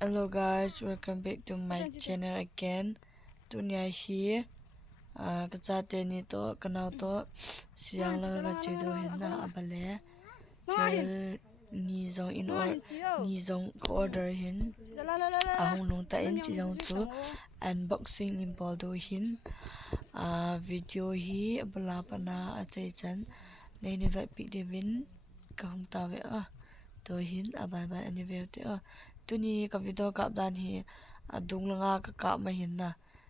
Hello guys, welcome back to my channel again. Dunia here. Kacate ni to kanal to siang la ga chido hinna abale. Chel ni zong in or ni zong order hin. Ahong nong ta in chi zong chu unboxing in boldo hin. Video hi abala pana achai chan nei ne va pi devin ka hong ta ve to hin abai bai ani ve te tuni ka video kap dan hi adung langa ka kap ma hin na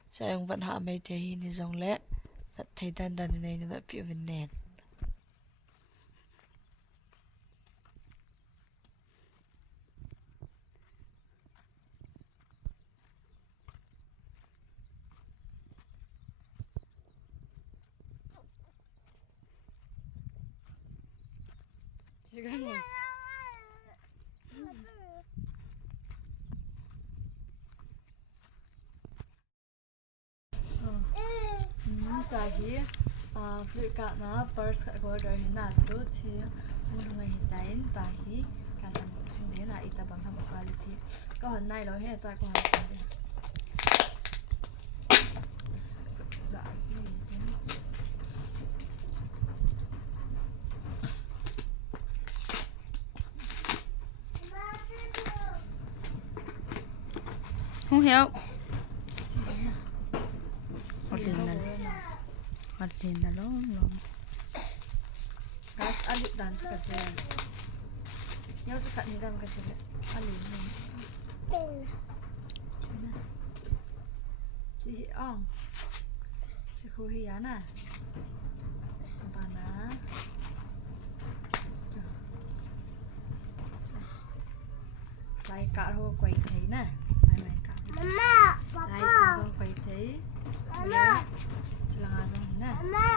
sayang van ha mai te hi ni zong le thai dan dan nei ne va pi ven nen hi flip ka na purse ka order hin na to thi mun ngai tain ta hi ka tan boxing de na ita bang ha quality ko hon nai lo he ta ko han de za si sin không hiểu Mặt liền là nó gas alit dan ka se yo ta ka ni ram ka se alit ni chi ong chi khu hi ya na ba na lai ka ho quay thấy nè lai ka mama papa lai xong quay thấy mama chỉ là ngazong nè mama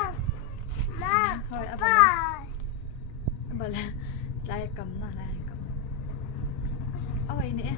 thôi abala lai cầm na lai cầm ôi nè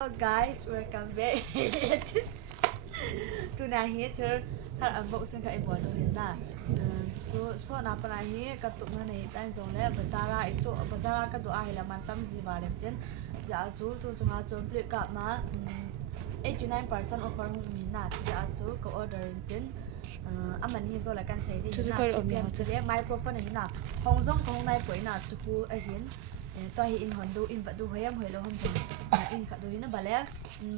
Hello guys, welcome back. Tuna hi thur har unboxing ka import do hin na. So na pana hi ka tu na nei tan zong le bazara I chu bazara ka do a hi la man tam ji ba lem ten ja chu tu chunga chon plate ka ma 89% offer hum min na ja chu ko order ten aman hi zo la kan sei di na chu le microphone hi na hong zong kong nai poi na chu pu a hin to hi in hondu in badu hoyam hoilo hom thon in kha do na bale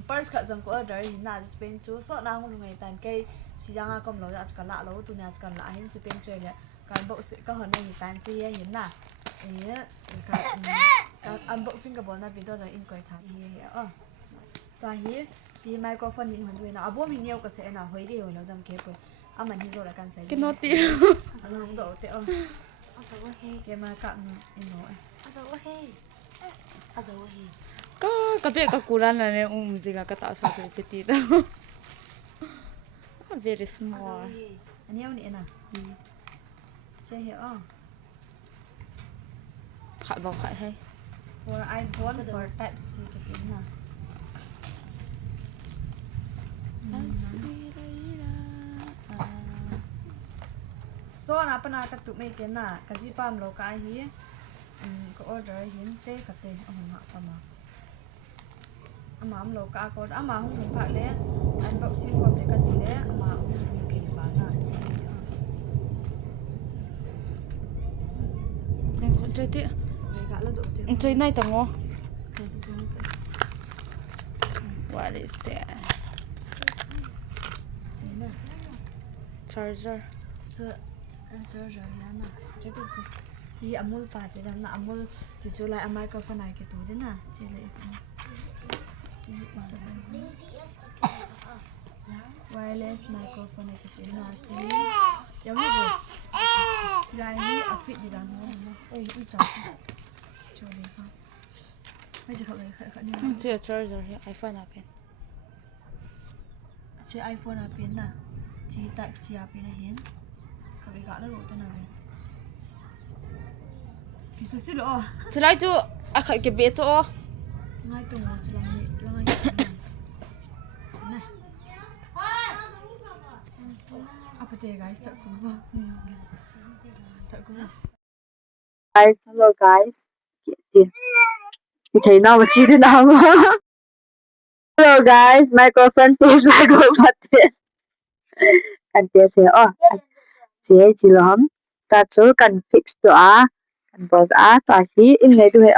purse kha jang ko order hin na pen chu so na hung ngai tan ke siyanga kom lo ja ka la lo tu na ka la hin chu pen chwe le kan bo se ka hon nei tan chi ye hin na ka unboxing ka bo na video da in koi tha hi to hi chi microphone hin hon na abom hin yau ka se na hoi de hoilo dam ke po aman hi zo la kan sai cái nốt ti hong do te asawa he ke ma ka no asawa he có biết cái cú lan là này gì cái tạo sao cái petit đó very small anh yêu nè chơi hiểu không khải vào khải hay for iPhone for Type C cái tiếng nào so na pana ka tu me ke na ka ji pam lo ka hi ko order hin te ka te ha pa ma ama lo ka ko ama hung pha le unboxing ko le ka ti le ama ke ba na chơi tiệt ga chơi này tao ngó what is that charger 这这人呀那这个是这amul pa de na amul ti chu lai microphone ai ke tu de na che le wireless microphone ai ke tu na che giống như vậy chị lai ni a fit đi đằng nó ơi đi chọn cho đi không bây giờ khởi khởi khởi như这 charger iPhone 那边 chị iPhone à pin nè chị type C à pin này hiến khởi gõ nó rồi tôi nào vậy kỳ số xí lỗ 这来就啊可以给别做 ngay từ một chỉ làm gì này apa dia guys tak kuat tak kuat Guys, hello guys. You thấy nào mà chi thế nào mà? Hello guys, microphone face microphone face. Kan dia say chị lắm. Cả chỗ cần fix to cần bật to hi in này tu he